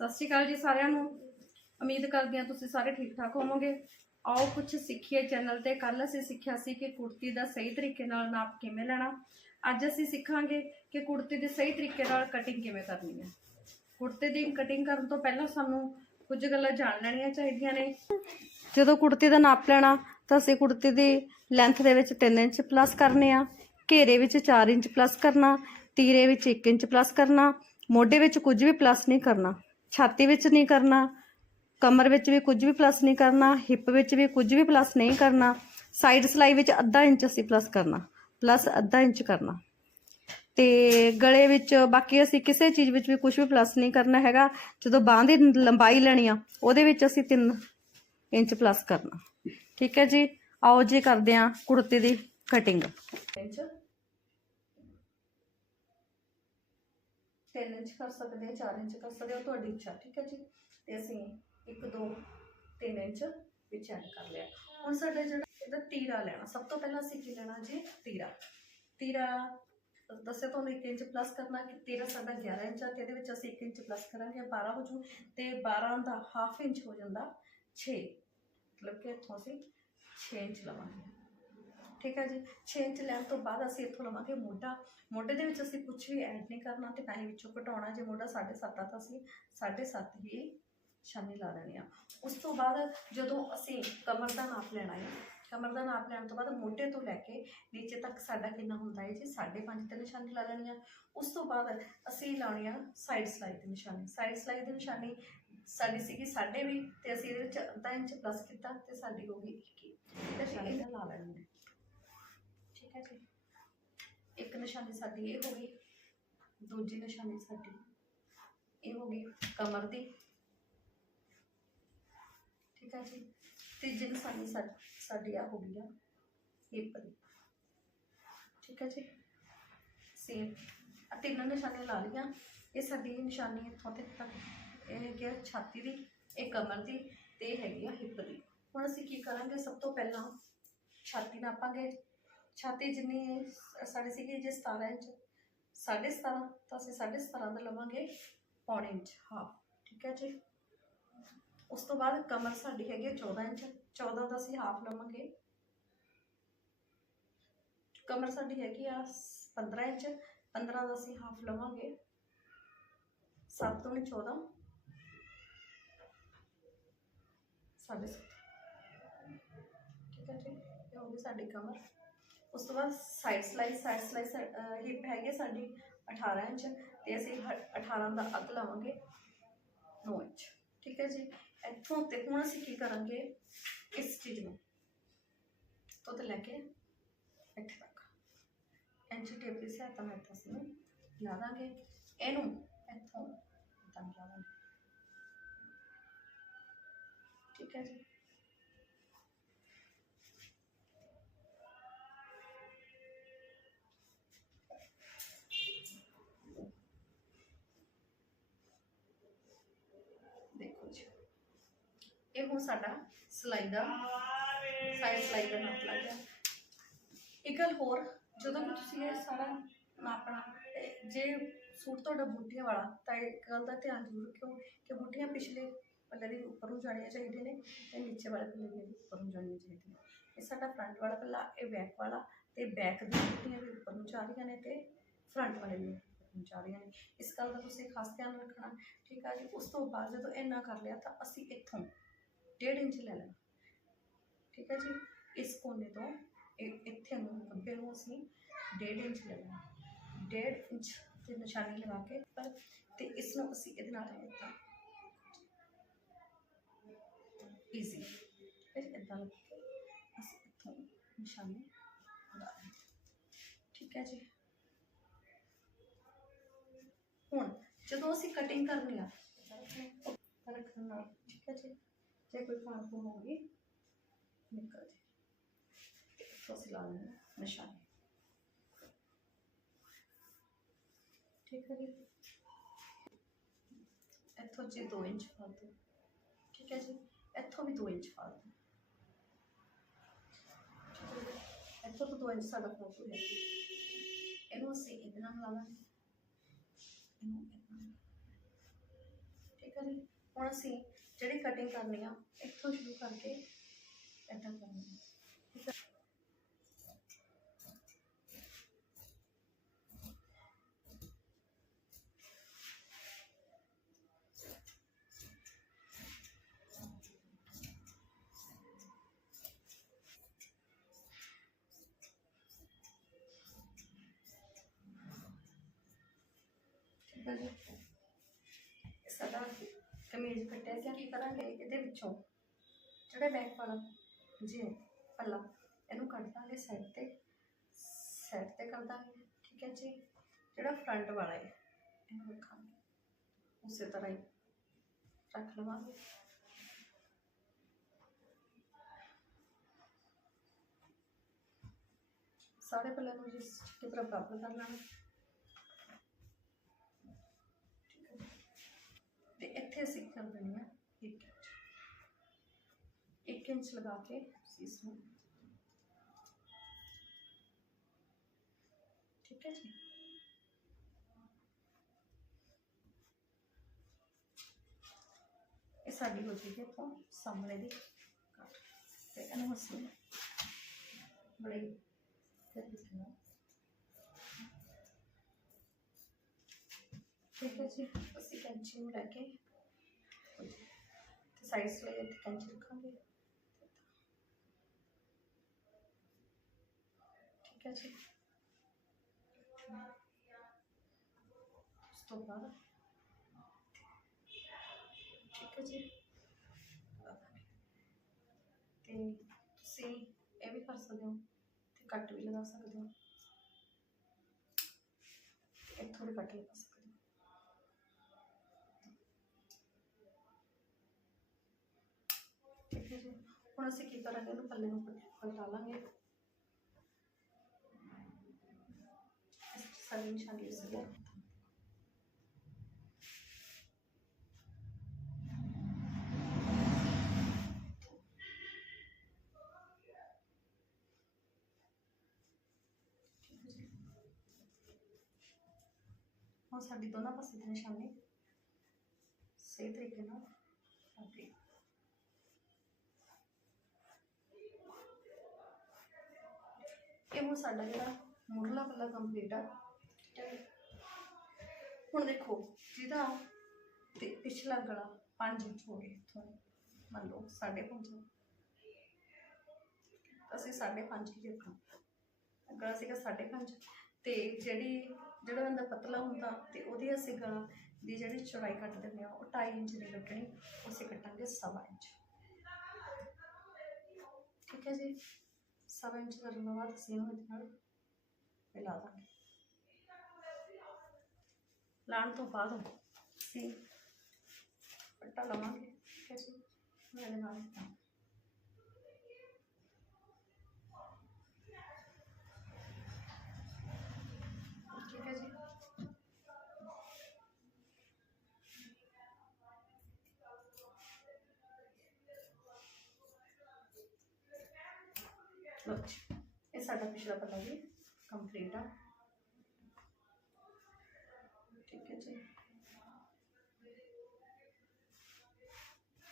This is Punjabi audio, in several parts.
ਸਤਿ ਸ਼੍ਰੀ ਅਕਾਲ ਜੀ ਸਾਰਿਆਂ ਨੂੰ। ਉਮੀਦ ਕਰਦੀ ਹਾਂ ਤੁਸੀਂ ਸਾਰੇ ਠੀਕ ਠਾਕ ਹੋਵੋਗੇ। ਆਓ ਕੁਝ ਸਿੱਖੀਏ ਚੈਨਲ ਤੇ। ਕੱਲ ਅਸੀਂ ਸਿੱਖਿਆ ਸੀ ਕਿ ਕੁੜਤੀ ਦਾ ਸਹੀ ਤਰੀਕੇ ਨਾਲ ਨਾਪ ਕਿਵੇਂ ਲੈਣਾ। ਅੱਜ ਅਸੀਂ ਸਿੱਖਾਂਗੇ ਕਿ ਕੁੜਤੀ ਦੀ ਸਹੀ ਤਰੀਕੇ ਨਾਲ ਕਟਿੰਗ ਕਿਵੇਂ ਕਰਨੀ ਹੈ। ਕੁੜਤੇ ਦੀ ਕਟਿੰਗ ਕਰਨ ਤੋਂ ਪਹਿਲਾਂ ਸਾਨੂੰ ਕੁਝ ਗੱਲਾਂ ਜਾਣ ਲੈਣੀਆਂ ਚਾਹੀਦੀਆਂ ਨੇ। ਜਦੋਂ ਕੁੜਤੀ ਦਾ ਨਾਪ ਲੈਣਾ, ਤਾਂ ਅਸੀਂ ਕੁੜਤੀ ਦੀ ਲੈਂਥ ਦੇ ਵਿੱਚ 3 ਇੰਚ ਪਲੱਸ ਕਰਨੇ ਆ। ਘੇਰੇ ਵਿੱਚ 4 ਇੰਚ ਪਲੱਸ ਕਰਨਾ, ਤੀਰੇ ਵਿੱਚ 1 ਇੰਚ ਪਲੱਸ ਕਰਨਾ, ਮੋਢੇ ਵਿੱਚ ਕੁਝ ਵੀ ਪਲੱਸ ਨਹੀਂ ਕਰਨਾ। ਛਾਤੀ ਵਿੱਚ ਨਹੀਂ ਕਰਨਾ, ਕਮਰ ਵਿੱਚ ਵੀ ਕੁਝ ਵੀ ਪਲੱਸ ਨਹੀਂ ਕਰਨਾ ਹਿੱਪ ਵਿੱਚ ਵੀ ਕੁਝ ਵੀ ਪਲੱਸ ਨਹੀਂ ਕਰਨਾ ਸਾਈਡ ਸਲਾਈ ਵਿੱਚ ਅੱਧਾ ਇੰਚ ਅਸੀਂ ਪਲੱਸ ਕਰਨਾ ਪਲੱਸ ਅੱਧਾ ਇੰਚ ਕਰਨਾ। ਤੇ ਗਲੇ ਵਿੱਚ ਬਾਕੀ ਅਸੀਂ ਕਿਸੇ ਚੀਜ਼ ਵਿੱਚ ਵੀ ਕੁਝ ਵੀ ਪਲੱਸ ਨਹੀਂ ਕਰਨਾ ਹੈਗਾ, ਜਦੋਂ ਬਾਹ ਦੀ ਲੰਬਾਈ ਲੈਣੀ ਆ, ਉਹਦੇ ਵਿੱਚ ਅਸੀਂ 3 ਇੰਚ ਪਲੱਸ ਕਰਨਾ। ਠੀਕ ਹੈ ਜੀ? ਆਓ ਜੀ, ਕਰਦੇ ਆ ਕੁੜਤੇ ਦੀ ਕਟਿੰਗ ਇੰਚ? 3 ਇੰਚ ਕਰ ਸਕਦੇ ਆ 4 ਇੰਚ ਕਰ ਸਕਦੇ ਆ, ਉਹ ਤੁਹਾਡੀ ਇੱਛਾ, ਠੀਕ ਹੈ ਜੀ? ਤੇ ਅਸੀਂ 1 2 3 ਇੰਚ ਵਿੱਚ ਐਡ ਕਰ ਲਿਆ। ਹੁਣ ਸਾਡਾ ਜਿਹੜਾ ਇਹਦਾ ਤੀਰਾ ਲੈਣਾ, ਸਭ ਤੋਂ ਪਹਿਲਾਂ ਅਸੀਂ ਕੀ ਲੈਣਾ ਜੀ? ਤੀਰਾ। ਤੀਰਾ, ਦੱਸਿਆ ਤੁਹਾਨੂੰ 1 ਇੰਚ ਪਲੱਸ ਕਰਨਾ ਕਿ ਤੀਰਾ ਸਾਡਾ 11 ਇੰਚ ਆ ਤੇ ਇਹਦੇ ਵਿੱਚ ਅਸੀਂ 1 ਇੰਚ ਪਲੱਸ ਕਰਾਂਗੇ 12 ਹੋ ਜੂ ਤੇ 12 ਦਾ ਹਾਫ ਇੰਚ ਹੋ ਜਾਂਦਾ 6 ਮਤਲਬ ਕਿ ਇੱਥੋਂ ਅਸੀਂ 6 ਇੰਚ ਲਵਾਂਗੇ। ਠੀਕ ਹੈ ਜੀ 6 ਇੰਚ ਲੈਣ ਤੋਂ ਬਾਅਦ ਅਸੀਂ ਇੱਥੋਂ ਲਵਾਂਗੇ ਮੋਢਾ। ਮੋਢੇ ਦੇ ਵਿੱਚ ਅਸੀਂ ਕੁਝ ਵੀ ਐਡ ਨਹੀਂ ਕਰਨਾ ਤੇ ਨਾ ਹੀ ਵਿੱਚੋਂ ਘਟਾਉਣਾ, ਜੇ ਮੋਢਾ 7.5 ਆ ਤਾਂ ਅਸੀਂ 7.5 ਹੀ ਛਾਨੀ ਲਾ ਲੈਣੀ ਆ। ਉਸ ਤੋਂ ਬਾਅਦ ਜਦੋਂ ਅਸੀਂ ਕਮਰ ਦਾ ਨਾਪ ਲੈਣਾ ਹੈ, ਕਮਰ ਦਾ ਨਾਪ ਲੈਣ ਤੋਂ ਬਾਅਦ ਮੋਢੇ ਤੋਂ ਲੈ ਕੇ ਨੀਚੇ ਤੱਕ ਸਾਡਾ ਕਿੰਨਾ ਹੁੰਦਾ ਹੈ ਜੀ? 5.5 ਤੇ ਨਿਸ਼ਾਨੀ ਲਾ ਲੈਣੀ ਆ। ਉਸ ਤੋਂ ਬਾਅਦ ਅਸੀਂ ਲਾਉਣੀ ਆ ਸਾਈਡ ਸਲਾਈ ਦੀ ਨਿਸ਼ਾਨੀ। ਸਾਈਡ ਸਲਾਈ ਦੀ ਨਿਸ਼ਾਨੀ ਸਾਡੀ ਸੀਗੀ ਸਾਢੇ ਵੀ ਤੇ ਅਸੀਂ ਇਹਦੇ ਵਿੱਚ ਅੱਧਾ ਇੰਚ ਪਲੱਸ ਕੀਤਾ ਤੇ ਸਾਡੀ ਹੋ ਗਈ 21 ਤੇ ਨਿਸ਼ਾਨੀ ਦਾ ਲਾ ਲੈਣੀ ਹੈ। ਠੀਕ ਹੈ ਜੀ। ਇੱਕ ਨਿਸ਼ਾਨੀ ਸਾਡੀ ਇਹ ਹੋ ਗਈ, ਦੂਜੀ ਨਿਸ਼ਾਨੀ ਸਾਡੀ ਇਹ ਹੋ ਗਈ ਕਮਰ ਦੀ। ਠੀਕ ਹੈ ਜੀ। ਤੀਜੀ ਨਿਸ਼ਾਨੀ ਸਾ- ਸਾਡੀ ਆ ਹੋ ਗਈ ਆ ਹਿੱਪ ਦੀ ਠੀਕ ਹੈ ਜੀ। ਸੇਮ। ਆ ਤਿੰਨ ਨਿਸ਼ਾਨੀਆਂ ਲਾ ਲਈਆਂ। ਇਹ ਸਾਡੀ ਨਿਸ਼ਾਨੀ ਇੱਥੋਂ ਤੇ ਤੱਕ ਇਹ ਹੈਗੀ ਆ ਛਾਤੀ ਦੀ, ਇਹ ਕਮਰ ਦੀ ਤੇ ਇਹ ਹੈਗੀ ਆ ਹਿੱਪ ਦੀ ਹੁਣ ਅਸੀਂ ਕੀ ਛਾਤੀ ਜਿੰਨੀ ਹੈ ਸਾਡੀ ਸੀਗੀ ਜੇ 17 ਇੰਚ 17.5 ਤਾਂ ਅਸੀਂ 17.5 ਦਾ ਲਵਾਂਗੇ ਪੌਣੇ ਇੰਚ ਹਾਫ ਠੀਕ ਹੈ ਜੀ? ਉਸ ਤੋਂ ਬਾਅਦ ਕਮਰ ਸਾਡੀ ਹੈਗੀ 14 ਇੰਚ 14 ਦਾ ਅਸੀਂ ਹਾਫ ਲਵਾਂਗੇ। ਕਮਰ ਸਾਡੀ ਹੈਗੀ ਆ 15 ਇੰਚ 15 ਦਾ ਅਸੀਂ ਹਾਫ ਲਵਾਂਗੇ। 7 ਤੋਂ 14 ਸਾਢੇ ਠੀਕ ਹੈ ਜੀ? ਇਹ ਹੋ ਗਈ ਸਾਡੀ ਕਮਰ। ਉਸ ਤੋਂ ਬਾਅਦ ਸਾਈਡ ਸਲਾਈ ਸਾਈਡ ਸਲਾਈ ਹਿੱਪ ਹੈਗੀ ਸਾਡੀ 18 ਇੰਚ ਤੇ ਅਸੀਂ ਹ- 18 ਦਾ ਅੱਗ ਲਾਵਾਂਗੇ 9 ਇੰਚ। ਠੀਕ ਹੈ ਜੀ? ਇੱਥੋਂ ਤੇ ਹੁਣ ਅਸੀਂ ਕੀ ਕਰਾਂਗੇ? ਇਸ ਚੀਜ਼ ਨੂੰ ਤੋਂ ਤੇ ਲੈ ਕੇ ਇੱਥੇ ਤੱਕ। ਇੰਚ ਟੇਪ ਦੀ ਸਹਾਇਤਾ ਨਾਲ ਇੱਥੇ ਅਸੀਂ ਲਾ ਦਾਂਗੇ। ਇਹਨੂੰ ਇੱਥੋਂ ਤਾਂ ਲਾ ਠੀਕ ਹੈ ਜੀ ਦੇਖੋ ਜੀ ਇਹ ਸਾਡਾ ਸਲਾਈ ਦਾ ਸਾਈਡ ਸਲਾਈ ਦਾ ਨਾਪ ਲੱਗ ਗਿਆ। ਇੱਕ ਗੱਲ ਹੋਰ, ਜਦੋਂ ਵੀ ਤੁਸੀਂ ਇਹ ਸਾਰਾ ਨਾਪਣਾ ਜੇ ਸੂਟ ਤੁਹਾਡਾ ਬੂਟੀਆਂ ਵਾਲਾ, ਤਾਂ ਇੱਕ ਗੱਲ ਦਾ ਧਿਆਨ ਜ਼ਰੂਰ ਰੱਖਿਓ ਕਿ ਬੂਟੀਆਂ ਪਿਛਲੇ ਪੱਲੇ ਦੇ ਉੱਪਰ ਨੂੰ ਜਾਣੀਆਂ ਚਾਹੀਦੀਆਂ ਨੇ ਤੇ ਨੀਚੇ ਵਾਲੇ ਪੱਲੇ ਦੇ ਉੱਪਰ ਨੂੰ ਜਾਣੀਆਂ ਚਾਹੀਦੀਆਂ ਇਹ ਸਾਡਾ ਫਰੰਟ ਵਾਲਾ ਪੱਲਾ, ਇਹ ਬੈਕ ਵਾਲਾ ਤੇ ਬੈਕ ਦੀ ਬੂਟੀਆਂ ਵੀ ਉੱਪਰ ਨੂੰ ਜਾ ਰਹੀਆਂ ਨੇ ਤੇ ਫਰੰਟ ਵਾਲੇ ਵੀ ਨੂੰ ਜਾ ਰਹੀਆਂ ਨੇ। ਇਸ ਗੱਲ ਦਾ ਤੁਸੀਂ ਖਾਸ ਧਿਆਨ ਰੱਖਣਾ, ਠੀਕ ਆ ਜੀ? ਉਸ ਤੋਂ ਬਾਅਦ ਜਦੋਂ ਇੰਨਾ ਕਰ ਲਿਆ ਤਾਂ ਅਸੀਂ ਇੱਥੋਂ ਡੇਢ ਇੰਚ ਲੈ ਲੈਣਾ। ਠੀਕ ਹੈ ਜੀ? ਇਸ ਕੋਨੇ ਤੋਂ ਇੱਥੇ ਨੂੰ ਖੱਬੇ ਨੂੰ ਅਸੀਂ ਡੇਢ ਇੰਚ ਲੈ ਲੈਣਾ। ਡੇਢ ਇੰਚ ਤੇ ਨਿਸ਼ਾਨੀ ਲਗਾ ਕੇ ਪਰ, ਤੇ ਇਸ ਨੂੰ ਅਸੀਂ ਇਹਦੇ ਨਾਲ ਇੱਦਾਂ ਈਜ਼ੀ ਫਿਰ ਇੱਦਾਂ ਲਗਾ ਕੇ ਅਸੀਂ ਇੱਥੋਂ ਨਿਸ਼ਾਨੀ ਲਾ ਠੀਕ ਹੈ ਜੀ? ਹੁਣ ਜਦੋਂ ਅਸੀਂ ਕਟਿੰਗ ਕਰਨੀ ਆ ਰੱਖਣ ਨਾਲ। ਠੀਕ ਹੈ ਜੀ? ਜੇ ਕੋਈ ਖਾਣ ਖੂਨ ਹੋਗੀ ਨਿਕਲ ਜੇ। ਇੱਥੋਂ ਅਸੀਂ ਲਾ ਲੈਣਾ ਨਿਸ਼ਾਨੀ। ਠੀਕ ਹੈ ਜੀ। ਇੱਥੋਂ ਜੀ 2 ਇੰਚ ਪਾ ਠੀਕ ਹੈ ਜੀ। ਇੱਥੋਂ ਵੀ 2 ਇੰਚ ਪਾ ਇੱਥੋਂ ਤੋਂ 2 ਇੰਚ ਸਾਡਾ ਫੋਟੋ ਹੈ ਇਹਨੂੰ ਅਸੀਂ ਇਹਦੇ ਨਾਲ ਲਾ ਇਹਨੂੰ ਠੀਕ ਹੈ ਜੀ। ਹੁਣ ਅਸੀਂ ਜਿਹੜੀ ਕਟਿੰਗ ਕਰਨੀ ਆ ਇੱਥੋਂ ਸ਼ੁਰੂ ਕਰਕੇ ਇੱਦਾਂ ਕਰਨੀ ਆ ਠੀਕ ਹੈ ਠੀਕ ਹੈ ਜੀ ਇਹ ਸਾਡਾ ਕਮੀਜ਼ ਕੱਟਿਆ ਗਿਆ ਕੀ ਕਰਾਂਗੇ? ਇਹਦੇ ਵਿੱਚੋਂ ਜਿਹੜਾ ਬੈਕ ਵਾਲਾ ਜੀ ਪੱਲਾ ਇਹਨੂੰ ਕੱਢ ਦਾਂਗੇ ਸਾਈਡ ਤੇ ਸਾਈਡ ਤੇ ਕਰ ਦਾਂਗੇ, ਠੀਕ ਹੈ ਜੀ? ਜਿਹੜਾ ਫਰੰਟ ਵਾਲਾ ਹੈ, ਇਹਨੂੰ ਰੱਖਾਂਗੇ। ਉਸੇ ਤਰ੍ਹਾਂ ਹੀ ਰੱਖ ਲਵਾਂਗੇ। ਸਾਰੇ ਪੱਲੇ ਨੂੰ ਜਿਸ ਤਰ੍ਹਾਂ ਬਰਾਬਰ ਕਰ ਲੈਣਾ। ਤੇ ਇੱਥੇ ਅਸੀਂ ਕਰ ਦੇਣੀ ਆ ਇੱਕ ਇੰਚ ਇੱਕ ਇੰਚ ਲਗਾ ਕੇ ਇਸ ਨੂੰ ਠੀਕ ਹੈ ਜੀ? ਇਹ ਸਾਡੀ ਹੋ ਜੇਗੀ ਇੱਥੋਂ ਸਾਹਮਣੇ ਦੀ ਕੱਟ ਤੇ ਇਹਨੂੰ ਅਸੀਂ ਬੜੇ ਤਰੀਕੇ ਨਾਲ ਠੀਕ ਹੈ ਜੀ ਅਸੀਂ ਕੈਂਚੀ ਨੂੰ ਲੈ ਕੇ ਤੇ ਸਾਈਜ਼ ਲਈ ਇੱਥੇ ਕੈਂਚੀ ਰੱਖਾਂਗੇ। ਠੀਕ ਹੈ ਜੀ। ਉਸ ਤੋਂ ਬਾਅਦ ਠੀਕ ਹੈ ਜੀ। ਤੇ ਤੁਸੀਂ ਇਹ ਵੀ ਕਰ ਸਕਦੇ ਹੋ ਤੇ ਕੱਟ ਵੀ ਲਗਾ ਸਕਦੇ ਹੋ। ਇੱਥੋਂ ਵੀ ਕੱਟ ਲਗਾ ਸਕਦੇ ਹੋ ਠੀਕ ਹੈ ਜੀ ਹੁਣ ਅਸੀਂ ਕੀ ਕਰਾਂਗੇ? ਇਹਨੂੰ ਪੱਲੇ ਨੂੰ ਪਲਟਾ ਲਾਂਗੇ। ਇਸ ਸਾਡੀ ਨਿਸ਼ਾਨੀ ਇਸ ਹੁਣ ਸਾਡੀ ਦੋਨਾਂ ਪਾਸੇ ਦੀ ਨਿਸ਼ਾਨੀ ਸਹੀ ਤਰੀਕੇ ਨਾਲ ਲੱਗ ਗਈ ਇਹ ਹੁਣ ਸਾਡਾ ਜਿਹੜਾ ਮੁੱਢਲਾ ਪੱਲਾ ਕੰਪਲੀਟ ਆ ਹੁਣ ਦੇਖੋ, ਜਿਹਦਾ ਤੇ ਪਿਛਲਾ ਗਲਾ 5 ਇੰਚ ਹੋ ਗਿਆ ਇੱਥੋਂ, ਮੰਨ ਲਓ 5.5 ਅਸੀਂ 5.5 ਹੀ ਰੱਖਣਾ। ਗਲਾ ਸੀਗਾ 5.5 ਤੇ ਜਿਹੜੀ, ਜਿਹੜਾ ਬੰਦਾ ਪਤਲਾ ਹੁੰਦਾ ਤੇ ਉਹਦੀ ਅਸੀਂ ਗਲਾ ਦੀ ਜਿਹੜੀ ਚੌੜਾਈ ਕੱਟ ਦਿੰਦੇ ਆ ਉਹ 2.5 ਇੰਚ ਦੀ ਕੱਟਣੀ ਉਹ ਅਸੀਂ ਕੱਟਾਂਗੇ ਸਵਾ ਇੰਚ। ਠੀਕ ਹੈ ਜੀ? ਸਵਾ ਇੰਚ ਕਰਨ ਤੋਂ ਬਾਅਦ ਅਸੀਂ ਇਹਨੂੰ ਇਹਦੇ ਨਾਲ ਮਿਲਾ ਦਾਂਗੇ ਲਾਣ ਤੋਂ ਬਾਅਦ ਅਸੀਂ ਪੱਟਾ ਲਵਾਂਗੇ ਠੀਕ ਹੈ ਜੀ ਮੈਂ ਇਹਦੇ ਨਾਲ ਠੀਕ ਹੈ ਜੀ ਲਓ ਇਹ ਸਾਡਾ ਪਿਛਲਾ ਪੱਲਾ ਵੀ ਕੰਪਲੀਟ ਆ। ਠੀਕ ਹੈ ਜੀ।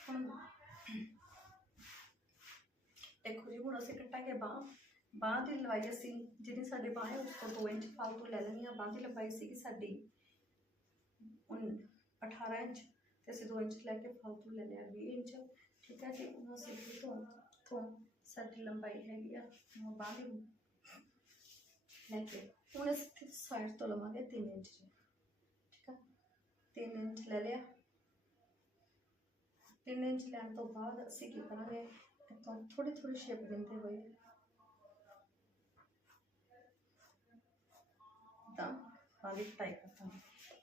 ਹੁਣ ਦੇਖੋ ਜੀ, ਹੁਣ ਅਸੀਂ ਕੱਟਾਂਗੇ ਬਾਂਹ। ਬਾਂਹ ਦੀ ਲੰਬਾਈ ਅਸੀਂ ਜਿਹੜੀ ਸਾਡੀ ਬਾਂਹ ਹੈ, ਉਸ ਤੋਂ 2 ਇੰਚ ਫਾਲਤੂ ਲੈ ਲੈਣੀ ਆ ਬਾਂਹ ਦੀ ਲੰਬਾਈ ਸੀਗੀ ਸਾਡੀ ਉਨ 18 ਇੰਚ ਤੇ ਅਸੀਂ 2 ਇੰਚ ਲੈ ਕੇ ਫਾਲਤੂ ਲੈ ਲਿਆ 20 ਇੰਚ। ਠੀਕ ਹੈ ਜੀ ਉਹਨੂੰ ਅਸੀਂ ਤੋਂ ਤੋਂ ਸਾਡੀ ਲੰਬਾਈ ਹੈਗੀ ਆ, ਹੁਣ ਦੀ ਲੈ ਹੁਣ ਅਸੀਂ ਸਾਈਡ ਤੋਂ ਲਵਾਂਗੇ 3 ਇੰਚ ਜੀ, ਠੀਕ ਆ? 3 ਇੰਚ ਲੈ ਲਿਆ। 3 ਇੰਚ ਲੈਣ ਤੋਂ ਬਾਅਦ ਅਸੀਂ ਕੀ ਕਰਾਂਗੇ, ਇੱਥੋਂ ਥੋੜੀ ਥੋੜੀ ਸ਼ੇਪ ਦਿੰਦੇ ਹੋਏ। ਤਾਂ ਬਾਲੀ ਟਾਈ ਕਰਾਂਗੇ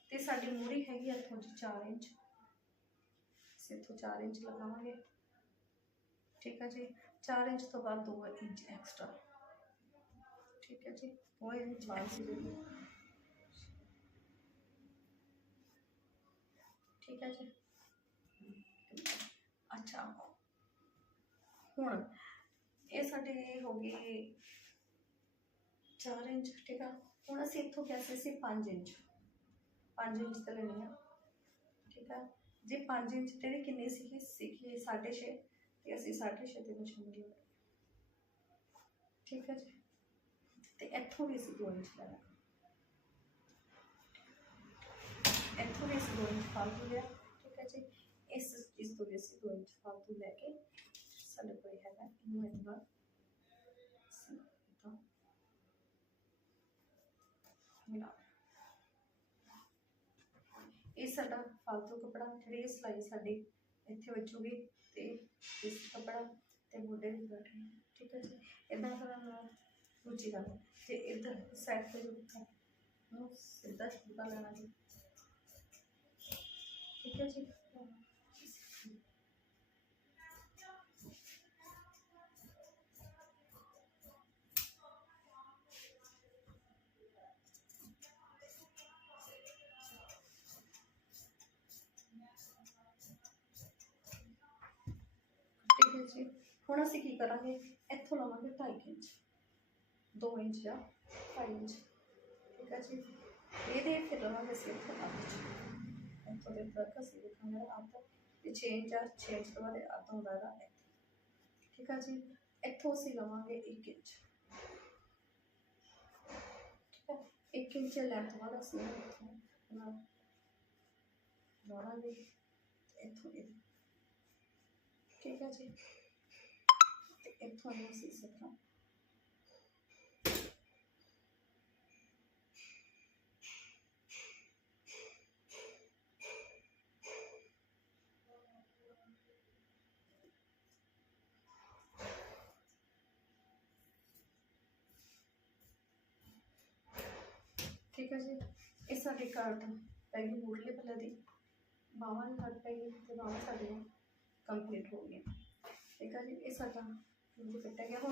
ਤੇ। ਸਾਡੀ ਮੂਰੀ ਹੈਗੀ ਆ ਇੱਥੋਂ ਜੀ 4 ਇੰਚ। ਅਸੀਂ ਇੱਥੋਂ 4 ਇੰਚ ਲਗਾਵਾਂਗੇ। ਠੀਕ ਆ ਜੀ? 4 ਇੰਚ ਤੋਂ ਬਾਅਦ 2 ਇੰਚ ਐਕਸਟਰਾ ਠੀਕ ਹੈ ਜੀ ਉਹ ਇੰਚ ਬਾਅਦ ਸੀ ਦੇ ਠੀਕ ਹੈ ਜੀ ਅੱਛਾ ਹੁਣ ਇਹ ਸਾਡੇ ਹੋ ਗਈ 4 ਇੰਚ ਠੀਕ ਆ ਹੁਣ ਅਸੀਂ ਇੱਥੋਂ ਕਿਹਾ ਸੀ 5 ਇੰਚ 5 ਇੰਚ ਤੇ ਲੈਣੀ ਆ ਠੀਕ ਆ ਜੇ 5 ਇੰਚ ਤੇਰੀ ਕਿੰਨੀ ਸੀਗੀ ਸੀਗੀ 6.5 ਤੇ ਅਸੀਂ 6.5 ਤੇ ਨਿਸ਼ਾਨ ਲਗਾਇਆ ਠੀਕ ਹੈ ਜੀ। ਤੇ ਇੱਥੋਂ ਵੀ ਅਸੀਂ 2 ਇੰਚ ਇੱਥੋਂ ਵੀ ਅਸੀਂ 2 ਫਾਲਤੂ ਲਿਆ। ਠੀਕ ਹੈ ਜੀ। ਇਸ ਚੀਜ਼ ਤੋਂ ਵੀ ਅਸੀਂ 2 ਫਾਲਤੂ ਲੈ ਕੇ ਸਾਡੇ ਕੋਲ ਹੈਗਾ। ਇਹਨੂੰ ਇਹਦੇ ਮਿਲਾ ਇਹ ਸਾਡਾ ਫਾਲਤੂ ਕਪੜਾ ਜਿਹੜੀ ਇਹ ਸਿਲਾਈ ਸਾਡੀ ਇੱਥੇ ਵੱਜੂਗੀ। ਤੇ ਇਸ ਕਪੜਾ ਤੇ ਮੋਢੇ ਦੀ ਬੈਠੀ ਠੀਕ ਹੈ ਜੀ? ਇਦਾਂ ਕਰਨ ਨਾਲ ਦੂਜੀ ਗੱਲ ਤੇ ਇਧਰ ਸਾਈਡ ਤੇ ਜੁੱਤਾ ਨੂੰ ਸਿੱਧਾ ਸਿੱਧਾ ਲੈਣਾ ਜੀ। ਠੀਕ ਹੈ ਜੀ? ਹੁਣ ਅਸੀਂ ਕੀ ਕਰਾਂਗੇ? ਇੱਥੋਂ ਲਵਾਂਗੇ 2.5 ਇੰਚ। 2 ਇੰਚ ਜਾਂ 2.5 ਇੰਚ। ਠੀਕ ਹੈ ਜੀ? ਇਹਦੇ ਫਿਰ ਲਵਾਂਗੇ ਅਸੀਂ ਇੱਥੋਂ ਅੱਧ ਇੱਥੋਂ ਦੇ ਤੱਕ ਅਸੀਂ ਦੇਖਾਂਗੇ ਅੱਧ। ਤੇ 6 ਇੰਚ 6 ਇੰਚ ਤੋਂ ਬਾਅਦ ਅੱਧ ਹੁੰਦਾ ਹੈਗਾ ਇੱਥੇ। ਠੀਕ ਹੈ ਜੀ? ਇੱਥੋਂ ਅਸੀਂ ਲਵਾਂਗੇ 1 ਇੰਚ। ਠੀਕ ਹੈ 1 ਇੰਚ ਲੈਣ ਤੋਂ ਬਾਅਦ ਅਸੀਂ ਇੱਥੋਂ ਨਾਲ ਲਾਵਾਂਗੇ। ਇੱਥੋਂ ਠੀਕ ਹੈ ਜੀ? ਇੱਥੋਂ ਨੂੰ ਅਸੀਂ ਸਿੱਖਾਂ ਠੀਕ ਹੈ ਜੀ ਇਹ ਸਾਡੀ ਕਾਰਟ ਪੈ ਗਈ ਮੂਰਲੇ ਪੱਲੇ ਦੀ ਬਾਹਾਂ ਦੀ ਕੱਟ ਪੈ ਤੇ ਬਾਹਾਂ ਸਾਡੀਆਂ ਕੰਪਲੀਟ ਹੋ ਗਈਆਂ ਠੀਕ ਹੈ ਜੀ ਇਹ ਸਾਡਾ ਜੋ ਕੱਟਿਆ ਗਿਆ ਹੁਣ